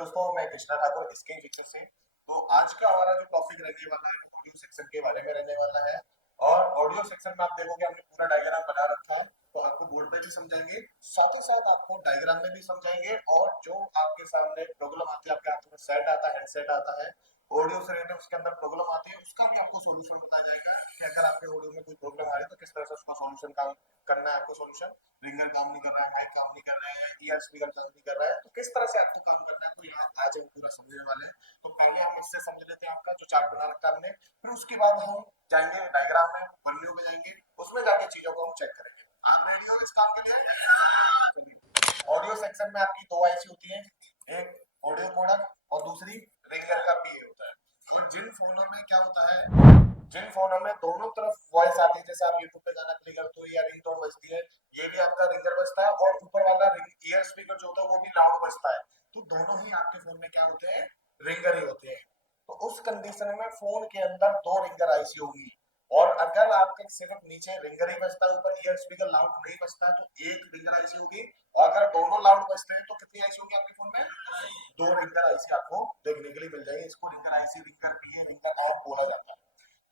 दोस्तों, मैं कृष्णा ठाकुर इसके फिक्चर से। तो आज का हमारा जो टॉपिक रहने वाला है ऑडियो सेक्शन के बारे में रहने वाला है। और ऑडियो सेक्शन में आप देखोगे हमने पूरा डायग्राम बना रखा है, तो आपको बोर्ड पे भी समझाएंगे, साथ ही साथ आपको डायग्राम में भी समझाएंगे। और जो आपके सामने प्रॉब्लम आती है, आपके हाथ में सेट आता है, हेडसेट आता है ऑडियो से रिलेटेड, उसके अंदर प्रॉब्लम आती है, उसका भी आपको सोल्यूशन बताया जाएगा कि अगर आपके ऑडियो में कोई प्रॉब्लम आ रही है तो किस तरह से उसका सोल्यूशन काम करना है। आपको सोल्यूशन रिंगर काम नहीं कर रहा है, माइक काम नहीं कर रहा है, ईयर स्पीकर काम नहीं कर रहा है, तो किस तरह से आपको काम करना है, तो यहाँ आज हम पूरा समझने वाले हैं। तो पहले हम इससे समझ लेते हैं आपका जो चार्ट बना रखा है हमने, फिर उसके बाद हम जाएंगे डायग्राम में, वर्णों में जाएंगे, उसमें जाके चीजों को हम चेक करेंगे। आप रेडी हो इस काम के लिए? ऑडियो सेक्शन में आपकी दो आईसी होती है, एक ऑडियो कोडक और दूसरी रिंगर का पीए होता है। तो जिन फोनों में क्या होता है, जिन फोनों में दोनों तरफ वॉइस आती है, जैसे आप यूट्यूब पे गाना प्ले करते हो या रिंगटोन बजती है, ये भी आपका रिंगर बजता है, और ऊपर वाला ईयर स्पीकर जो होता है वो भी लाउड बजता है। तो दोनों ही आपके फोन में क्या होते हैं, रिंगर ही होते हैं। तो उस कंडीशन में फोन के अंदर दो रिंगर आईसी होगी। और अगर आपके सिर्फ नीचे रिंगर ही बजता है, ऊपर ईयर स्पीकर लाउड नहीं बजता है, तो एक रिंगर आईसी होगी। और अगर दोनों लाउड बजते हैं तो कितनी आईसी होगी आपके फोन में? दो रिंगर आईसी आपको देखने के लिए मिल जाएगी। इसको रिंगर आईसी, रिंगर पीए, रिंगर ऑफ बोला जाता है।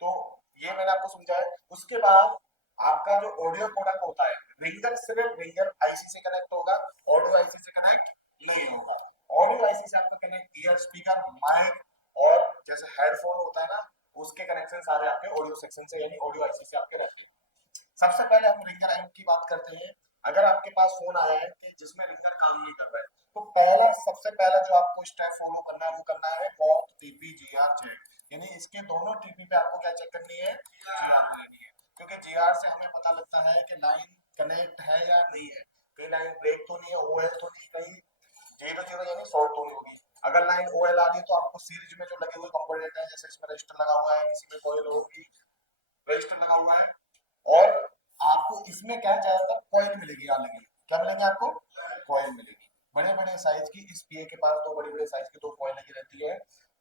तो ये मैंने आपको समझाया। उसके बाद आपका जो ऑडियो कोडक होता है, रिंगर सिर्फ रिंगर आईसी से कनेक्ट होगा, ऑडियो आईसी से कनेक्ट नहीं होगा। ऑडियो आईसी से आपका कनेक्ट ईयर स्पीकर, माइक और जैसे हेडफोन होता है ना, उसके कनेक्शन सारे आपके ऑडियो सेक्शन से यानी ऑडियो आईसी से आपके रहते हैं। सबसे पहले हम रिंगर ऐप की बात करते हैं। अगर आपके पास फोन आया है कि जिसमें रिंगर काम नहीं कर रहा है, तो पहला सबसे पहला जो आपको स्टेप फॉलो करना है वो करना है वॉक टीपी जीआर चेक। यानी इसके दोनों टीपी पे आपको क्या चेक करनी है? जीआर लेनी है। क्योंकि जीआर से हमें पता लगता है कि लाइन कनेक्ट है या नहीं है, कहीं लाइन ब्रेक तो नहीं है, ओएल तो नहीं, कहीं जीरो जीरो यानी शॉर्ट तो नहीं होगी। अगर लाइन ओएल आ रही है तो आपको सीरीज में जो लगे हुए कंपोनेंट है, जैसे इसमें रजिस्टर लगा हुआ है, किसी में कॉइल होगी, रजिस्टर लगा हुआ है, और आपको इसमें क्या है, ज्यादातर कॉइल मिलेगी। यहाँ लगी क्या मिलेगी आपको? कॉइल मिलेगी। बड़े बड़े साइज की, इस पीए के पास दो बड़े बड़े साइज की दो कॉइल लगी रहती है।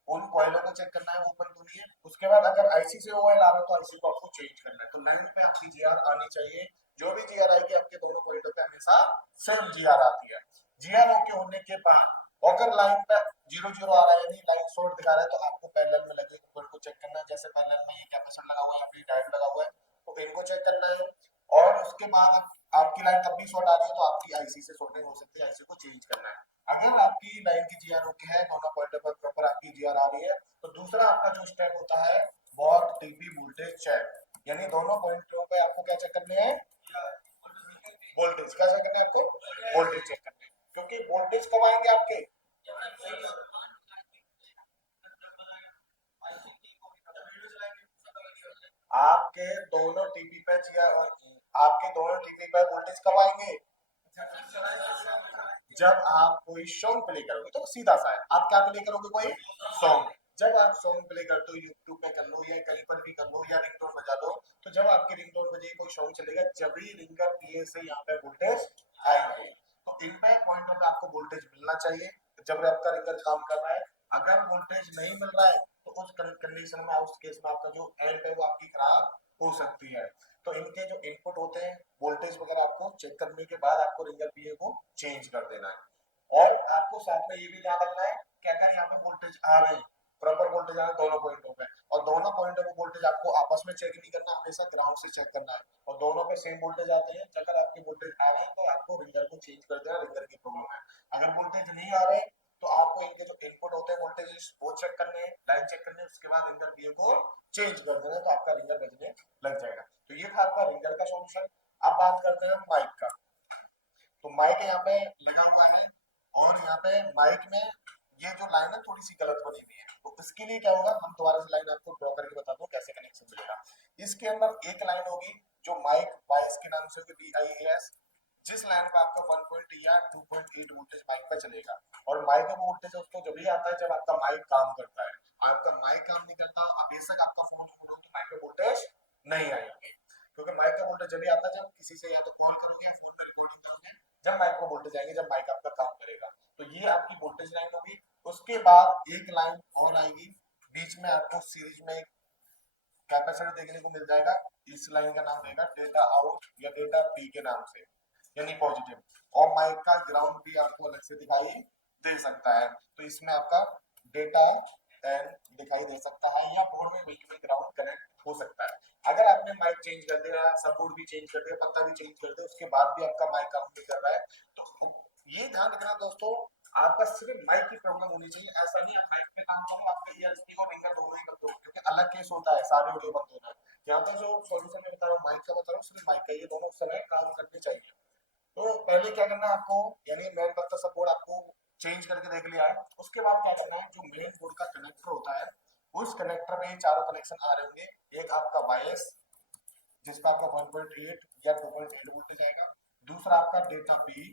उन कॉइलों को चेक करना है, ओपन तो नहीं है। उसके बाद अगर आईसी से ओएल आ रहा है तो आईसी को आपको चेंज करना है। तो लाइन पे आपकी जीआर आनी चाहिए। जो भी जीआर आएगी आपके दोनों पॉइंटों पे हमेशा सेम जीआर आती है। जीआर ओके होने के बाद अगर लाइन पे जीरो जीरो आ रहा है यानी लाइन शॉर्ट दिखा रहा है, तो आपको पैरेलल में लगे कॉइल को चेक करना है। जैसे पैरेलल में ये कैपेसिटर लगा हुआ है या फिर डायोड लगा हुआ है, तो इनको चेक करना है। और उसके बाद आपकी लाइन तब भी शॉर्ट आ रही है तो आपकी आईसी से शॉर्टिंग हो सकती है, आईसी को चेंज करना है। अगर आपकी लाइन की जीआर ओके है, दोनों पॉइंट पर प्रॉपर आपकी जीआर आ रही है, तो दूसरा आपका जो स्टेप होता है वॉट टीपी वोल्टेज चेक। यानी दोनों पॉइंटों पे आपको क्या चेक करने हैं? वोल्टेज। क्या चेक करने हैं आपको? वोल्टेज चेक करने हैं। क्योंकि वोल्टेज कब आएंगे आपके? आपके दोनों टीपी पे आपके दोनों टीपी पे वोल्टेज कब आएंगे? जब आप कोई सॉन्ग प्ले करोगे। तो सीधा सा है, आप क्या प्ले करोगे? कोई सॉन्ग। जब आप सॉन्ग प्ले करते हो, यूट्यूब पे कर लो या कहीं पर भी कर लो या रिंगटोन बजा लो, तो जब आपकी रिंगटोन बजेगी, कोई सॉन्ग चलेगा, जब ही रिंगर पीए से यहाँ पे वोल्टेज आएगा। तो इन पे पॉइंटों पे आपको वोल्टेज मिलना चाहिए जब आपका रिंगर काम कर रहा है। अगर वोल्टेज नहीं मिल रहा है तो उस कंडीशन में, उस केस में आपका जो एंड है वो आपकी खराब हो सकती है। तो इनके जो इनपुट होते हैं, वोल्टेज वगैरह आपको चेक करने के बाद आपको रिंगर पीए को चेंज कर देना है। और आपको साथ में ये भी ध्यान रखना है कि अगर यहाँ पे वोल्टेज आ रहे हैं, प्रॉपर वोल्टेज आ रहे हैं दोनों पॉइंटों पे, और दोनों पॉइंटों पे वोल्टेज आपको आपस में चेक नहीं करना, हमेशा ग्राउंड से चेक करना है। और दोनों पे सेम वोल्टेज आते हैं, अगर आपके वोल्टेज आ रहे हैं तो आपको रिंगर को चेंज कर देना, रिंगर की प्रॉब्लम है। अगर वोल्टेज नहीं आ रहे तो आपको इनके जो इनपुट होते हैं वोल्टेज वो चेक करने हैं, लाइन चेक करने हैं, उसके बाद रिंगर पीए को चेंज कर देना, तो आपका रिंगर बजने लग जाएगा। तो ये था आपका रिंगर का सॉल्यूशन। अब बात करते हैं माइक का। तो माइक यहाँ पे लगा हुआ है, और यहाँ पे माइक में ये जो लाइन है थोड़ी सी गलत बनी हुई है। तो इसके लिए क्या होगा, हम दोबारा से लाइन आपको ड्रॉ करके बताता हूँ कैसे कनेक्शन मिलेगा। इसके अंदर एक लाइन होगी जो माइक वाइस के नाम से होगी, BIAS। जिस लाइन पे आपका 1 या 2.8 वोल्टेज माइक पे चलेगा। और माइक का वोल्टेज दोस्तों जब भी आता है जब आपका माइक काम करता है। आपका माइक काम नहीं करता, बेशक आपका फोन ऑन हो तो माइक का वोल्टेज नहीं आएंगे। क्योंकि माइक का वोल्टेज जब भी आता है जब किसी से या तो कॉल करोगे या फोन में रिकॉर्डिंग करोगे, जब माइक को वोल्टेज आएंगे, जब माइक आपका काम करेगा। तो ये आपकी वोल्टेज लाइन होगी। उसके बाद एक लाइन और आएगी, बीच में आपको सीरीज में एक कैपेसिटर देखने को मिल जाएगा। इस लाइन का नाम रहेगा डेटा आउट या डेटा पी के नाम से, यानी पॉजिटिव। और माइक का ग्राउंड भी आपको अलग से दिखाई दे सकता है। तो इसमें आपका डेटा एंड दिखाई दे सकता है या बोर्ड में वीक में ग्राउंड कनेक्ट हो सकता है। अगर आपने माइक चेंज कर दिया, सपोर्ट भी चेंज कर दिया, पत्ता भी चेंज कर दिया, उसके बाद भी आपका माइक काम नहीं कर रहा है, तो ये ध्यान रखना दोस्तों, आपका सिर्फ माइक की प्रॉब्लम होनी चाहिए। ऐसा नहीं आप माइक पे काम करो, आपका ईयर स्पीकर रिंगर दोनों ही बंद हो, क्योंकि अलग केस होता है सारे ऑडियो बंद होना है। यहाँ पर जो सॉल्यूशन मैं बता रहा हूँ माइक का बता रहा हूँ, सिर्फ माइक का, ये दोनों उस समय काम करने चाहिए। तो पहले क्या करना है आपको, यानी मेन पत्ता सपोर्ट आपको चेंज करके देख लिया है, उसके बाद क्या करना है, जो मेन बोर्ड का कनेक्टर होता है, उस कनेक्टर में चारों कनेक्शन आ रहे होंगे। एक आपका वायस जिसका आपका 1.8 या 2.8 वोल्टेज आएगा, दूसरा आपका data P.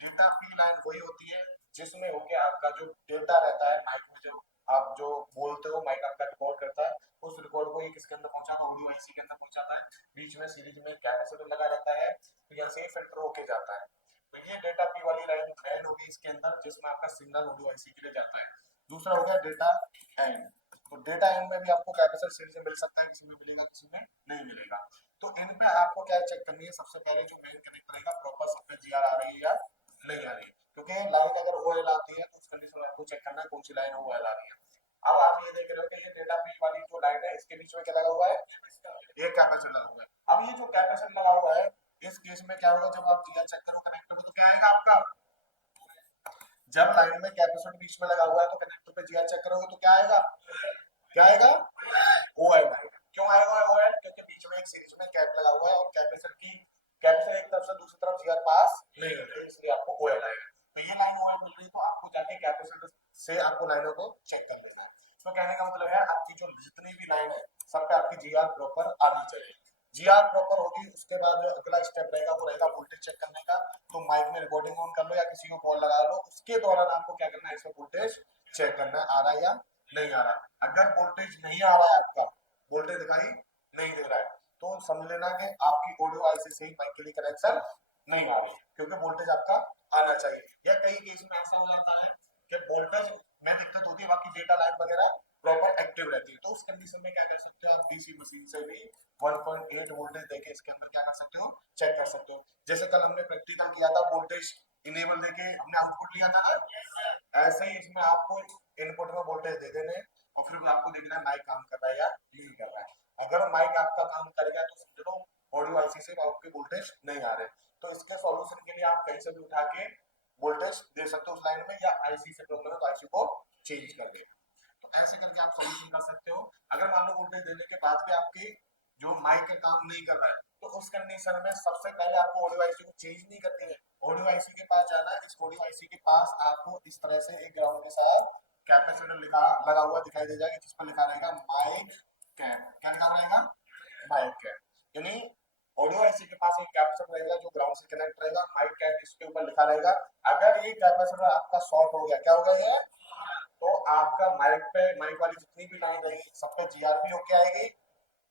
Data P line वही होती है जिसमें हो गया आपका जो डेटा रहता है माइक में, जो आप जो बोलते हो माइक आपका रिकॉर्ड करता है, उस रिकॉर्ड को ये किसके अंदर पहुंचाता है, ऑडियो आईसी के अंदर पहुंचाता है। बीच में सीरीज में कैपेसिटर लगा रहता है, तो यहाँ से फिल्टर होके जाता है। तो ये डेटा पी वाली लाइन लाइन होगी इसके अंदर, जिसमें आपका सिग्नल ऑडियो आईसी के लिए जाता है। दूसरा हो गया डेटा एंड। तो डेटा एंड में भी आपको कैपेसिटर सीरीज में मिल सकता है, किसी में मिलेगा किसी में नहीं मिलेगा। तो इन पे आपको क्या चेक करनी है, सबसे पहले जो मेन कनेक्ट रहेगा प्रॉपर सब पे जीआर आ रही है या नहीं आ रही है, क्योंकि लाइन अगर ओएल आती है तो उस कंडीशन में आपको चेक करना है कौन सी लाइन ओएल आ रही है। अब आप ये देख रहे हो कि ये डेटा पी वाली जो लाइन है इसके बीच में क्या लगा हुआ है, एक कैपेसिटर लगा हुआ है। अब ये जो कैपेसिटर लगा हुआ है, इस केस में क्या होगा, जब आप जीआर चेक करो कनेक्टर में, तो क्या आएगा आपका, जब लाइन में कैपेसिटर बीच में लगा हुआ है तो कनेक्टर पे जीआर चेक करोगे तो क्या आएगा, क्या आएगा, ओएल आएगा। क्यों आएगा ओएल, क्योंकि बीच में एक सीरीज में कैप लगा हुआ है और कैपेसिटर की कैपेसिटर एक तरफ से दूसरी तरफ जीआर पास नहीं होती, इसलिए आपको ओएल आएगा। तो ये लाइन ओएल मिल रही है, तो आपको जाके कैपेसिटर से आपको लाइनों को चेक कर लेना है। तो कहने का मतलब है आपकी जो जितनी भी लाइन है सब पे आपकी जीआर प्रॉपर आनी चाहिए। जीआर प्रॉपर होगी, उसके बाद जो अगला स्टेप रहेगा वो रहेगा वोल्टेज चेक करने का। तो माइक में रिकॉर्डिंग ऑन कर लो या किसी को कॉल लगा लो, उसके दौरान आपको क्या करना है, इसमें वोल्टेज चेक करना है आ रहा है या नहीं आ रहा। अगर वोल्टेज नहीं आ रहा है, आपका वोल्टेज दिखाई नहीं दे रहा है, तो समझ लेना कि आपकी ऑडियो आईसी से ही माइक के लिए कनेक्शन नहीं आ रही है, क्योंकि वोल्टेज आपका आना चाहिए। या कई केस में ऐसा हो जाता है कि वोल्टेज में दिक्कत होती है, बाकी डेटा लाइन वगैरह प्रॉपर एक्टिव रहती है। तो उस कंडीशन में क्या कर सकते हो आप, डीसी मशीन से भी 1.8 वोल्टेज देके इसके अंदर क्या कर सकते हो, चेक कर सकते हो। जैसे कल हमने प्रैक्टिकल किया था, वोल्टेज इनेबल देके हमने आउटपुट लिया था ना, ऐसे ही इसमें आपको इनपुट में वोल्टेज दे देने और फिर आपको देखना है माइक काम कर रहा है या नहीं कर रहा है। अगर माइक आपका काम करेगा तो समझ लो ऑडियो आईसी से आपके वोल्टेज नहीं आ रहे। तो इसके सॉल्यूशन के लिए आप कहीं से भी उठा के वोल्टेज दे सकते हो उस लाइन में, या आईसी से प्रॉब्लम है तो आईसी को चेंज कर देना। तो ऐसे करके आप सॉल्यूशन कर सकते हो। अगर मान लो वोल्टेज देने के बाद भी आपके जो माइक का काम नहीं कर रहा है, तो उस कंडीशन में सबसे पहले आपको ऑडियो आईसी को चेंज नहीं करनी है, ऑडियो आईसी के पास जाना है। इस ऑडियो आईसी के पास आपको इस तरह से एक ग्राउंड के साथ कैपेसिटर लिखा लगा हुआ दिखाई दे जाएगा, जिस पर लिखा रहेगा माइक कैप। क्या लिखा रहेगा, माइक कैप। यानी ऑडियो आईसी के पास एक कैपेसिटर रहेगा जो ग्राउंड से कनेक्ट रहेगा, माइक कैप इसके ऊपर लिखा रहेगा। अगर ये कैपेसिटर आपका शॉर्ट हो गया, क्या हो गया ये, तो आपका माइक पे माइक वाली जितनी भी लाइन रहेगी सब पे जीआरपी होके आएगी,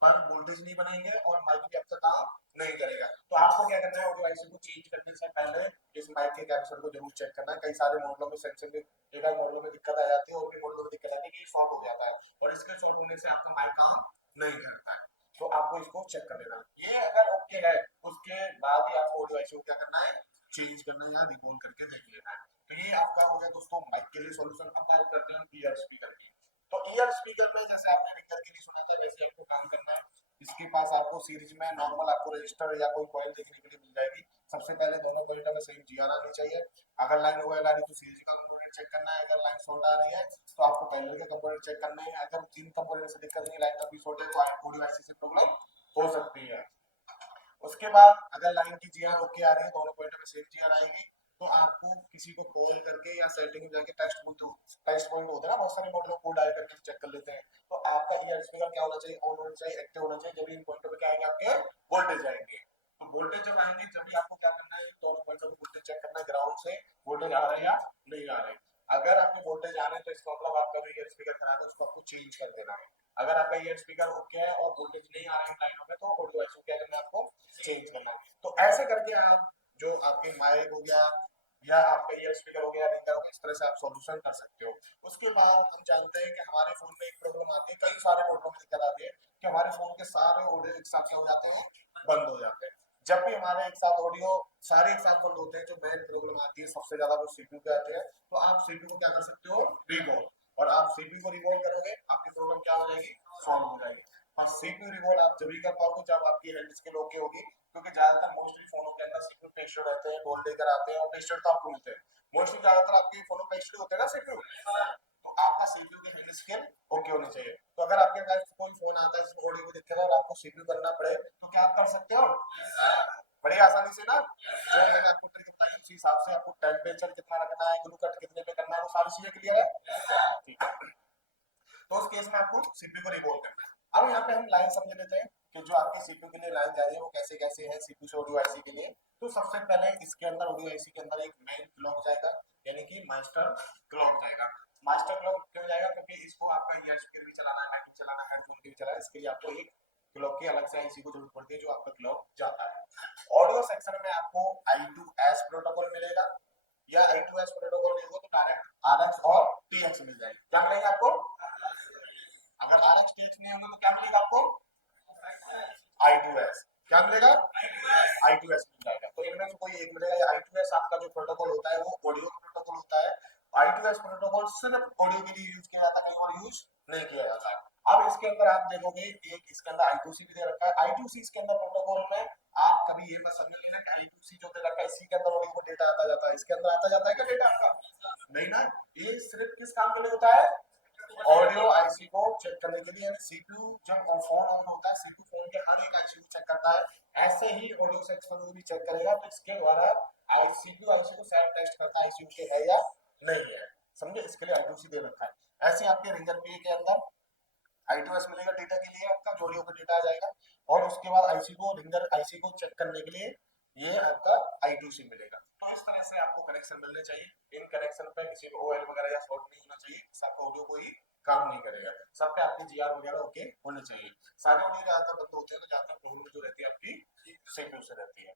पर वोल्टेज नहीं बनेंगे और माइक भी आपका काम नहीं करेगा। तो आपको क्या करना है, ऑडियो आईसी को चेंज करने से पहले इस माइक के कैपेसिटर को जरूर चेक करना है। कई सारे मॉडलों में सेंसिंग एक मॉडलों में दिक्कत आ जाती है और भी मॉडलों में दिक्कत आती है कि शॉर्ट हो जाता है, और इसके शॉर्ट होने से आपका माइक काम नहीं करता है। तो आपको इसको चेक कर लेना। ये अगर ओके है, उसके बाद ही आपको ऑडियो आईसी को क्या करना है, चेंज करना है या रिकॉल करके देख लेना है। तो ये आपका हो गया दोस्तों माइक के लिए सॉल्यूशन। अब बात करते हैं ईयर स्पीकर की। तो ईयर स्पीकर में जैसे आपने रिक्टर के लिए सुना था, वैसे आपको काम करना है। इसके पास आपको सीरीज में नॉर्मल आपको रजिस्टर या कोई कॉइल देखने के लिए मिल जाएगी। सबसे पहले दोनों कॉइल में सेम जीआर आनी चाहिए। अगर लाइन ओएल आ रही है तो सीरीज का कंपोनेंट चेक करना है, अगर लाइन शॉर्ट आ रही है तो आपको पैरेलल के कंपोनेंट चेक करना है। अगर तीन कंपोनेंट से दिक्कत नहीं, लाइन तब भी शॉर्ट है तो ऑडियो आईसी से प्रॉब्लम हो सकती है। उसके बाद अगर लाइन की जीआर ओके आ रही है, दोनों पॉइंट में सेम जीआर आएगी, तो आपको किसी को कॉल करके या सेटिंग में जाके टेस्ट पॉइंट होता है ना, बहुत सारे मॉडलों को डायल करके चेक कर लेते हैं। तो आपका ईयर स्पीकर क्या होना चाहिए, ऑन होना चाहिए, एक्टिव होना चाहिए। जब इन पॉइंटों पे क्या आएंगे, आपके वोल्टेज आएंगे। तो वोल्टेज जब आएंगे जब भी आपको क्या करना है, दोनों पॉइंटों पे वोल्टेज चेक करना है, ग्राउंड से वोल्टेज आ रहा है या नहीं आ रहे हैं। अगर आपको वोल्टेज आ रहे हैं तो इसका मतलब आपका जो ईयर स्पीकर खराब है उसको आपको चेंज कर देना है। अगर आपका ईयर स्पीकर ओके है और वोल्टेज नहीं आ रहे हैं लाइनों में, तो ऑडियो आईसी क्या करना है, आपको चेंज करना है। तो ऐसे करके आप जो आपके माइक हो गया या आपका ईयर स्पीकर हो गया, रिंगर हो गया, इस तरह से आप सॉल्यूशन कर सकते हो। उसके बाद हम जानते हैं कि हमारे फोन में एक प्रॉब्लम आती है, कई सारे मॉडलों में दिक्कत आती है कि हमारे फोन के सारे ऑडियो एक साथ क्या हो जाते हैं, बंद हो जाते हैं। जब भी हमारे एक साथ ऑडियो सारे एक साथ बंद होते हैं, जो मेन प्रॉब्लम आती है सबसे ज्यादा वो सीपीयू पे आती है, तो आप सीपीयू को क्या कर सकते हो, रिवॉल्व, और आप सीपीयू को रिवॉल्व करोगे, आपकी प्रॉब्लम क्या हो जाएगी, सॉल्व हो जाएगी। हाँ, सीपीयू रिवॉल्व आप जब भी कर पाओगे जब आपकी हैंड स्किल ओके होगी, क्योंकि ज्यादातर मोस्टली फोनों के अंदर सीपीयू टेस्टेड रहते हैं, गोल्ड लेकर आते हैं, और टेस्टेड तो आपको मिलते हैं, मोस्टली ज्यादातर आपके फोनों पे टेस्टेड होते हैं ना सीपीयू, तो आपका सीपीयू की हैंड स्किल ओके होनी चाहिए। तो अगर आपके पास कोई फोन आता है जिसमें ऑडियो को दिक्कत है और आपको सीपीयू करना पड़े, तो क्या आप कर सकते हो, बड़ी आसानी से ना, जो मैंने आपको ट्रिक बताई उसी हिसाब से आपको टेम्परेचर कितना रखना है, ग्लू कट कितने पे करना है, वो सारी चीजें क्लियर है, ठीक है। तो उस केस में आपको सीपीयू को रिवॉल्व करना है। अब यहाँ पे हम लाइन समझ लेते हैं कि जो आपके सीपीयू के लिए लाइन जा रही है वो कैसे कैसे है सीपीयू से ऑडियो आईसी के लिए। तो सबसे पहले इसके अंदर ऑडियो आईसी के अंदर एक मेन क्लॉक जाएगा, यानी कि मास्टर क्लॉक जाएगा। मास्टर क्लॉक क्यों जाएगा, क्योंकि इसको आपका ईयर स्पीकर भी चलाना है, माइक भी चलाना है, हेडफोन भी चलाना है, इसके लिए आपको एक क्लॉक की अलग से आईसी को जरूरत पड़ती है जो आपका क्लॉक जाता है। ऑडियो सेक्शन में आपको I2S प्रोटोकॉल मिलेगा, या I2S प्रोटोकॉल नहीं होगा तो डायरेक्ट RX और TX मिल जाएगी। क्या मिलेगा आपको, अगर RX TX नहीं होगा तो क्या मिलेगा आपको, I2S। क्या मिलेगा, I2S मिल जाएगा। तो इनमें से कोई एक मिलेगा, या I2S आपका जो प्रोटोकॉल होता है वो ऑडियो का प्रोटोकॉल होता है। I2S प्रोटोकॉल सिर्फ ऑडियो के लिए यूज किया जाता है, कहीं और यूज नहीं किया जाता है। अब इसके अंदर आप देखोगे एक इसके अंदर I2C भी दे रखा है। I2C इसके अंदर प्रोटोकॉल में आप कभी ये मत समझ लेना कि I2C जो दे रखा है इसी के अंदर ऑडियो को डेटा आता जाता है, इसके अंदर आता जाता है क्या डेटा आपका, नहीं ना, ये सिर्फ किस काम के लिए होता है, ऑडियो आईसी को चेक करने के लिए। सीपीयू जब फोन ऑन होता है, सीपीयू फोन के हर एक आईसी को चेक करता है, ऐसे ही ऑडियो सेक्शन को भी चेक करेगा, तो इसके द्वारा सीपीयू आईसी को सेल्फ टेस्ट करता है आईसी के है या नहीं है, समझे, इसके लिए I2C दे रखा है। ऐसे आपके रिंगर पे के अंदर I2S मिलेगा डेटा के लिए, आपका जो ऑडियो का डेटा आ जाएगा, और उसके बाद आईसी को रिंगर आईसी को चेक करने के लिए ये आपका I2C मिलेगा। तो इस तरह से आपको कनेक्शन मिलने चाहिए। इन कनेक्शन पे किसी को ओएल वगैरह या शॉर्ट नहीं होना चाहिए, सबका ऑडियो कोई काम नहीं करेगा, सब पे आपके जीआर वगैरह ओके होने चाहिए। सारे ऑडियो ज्यादातर बंद होते हैं तो ज्यादातर प्रॉब्लम जो रहती है आपकी सीपीयू से रहती है।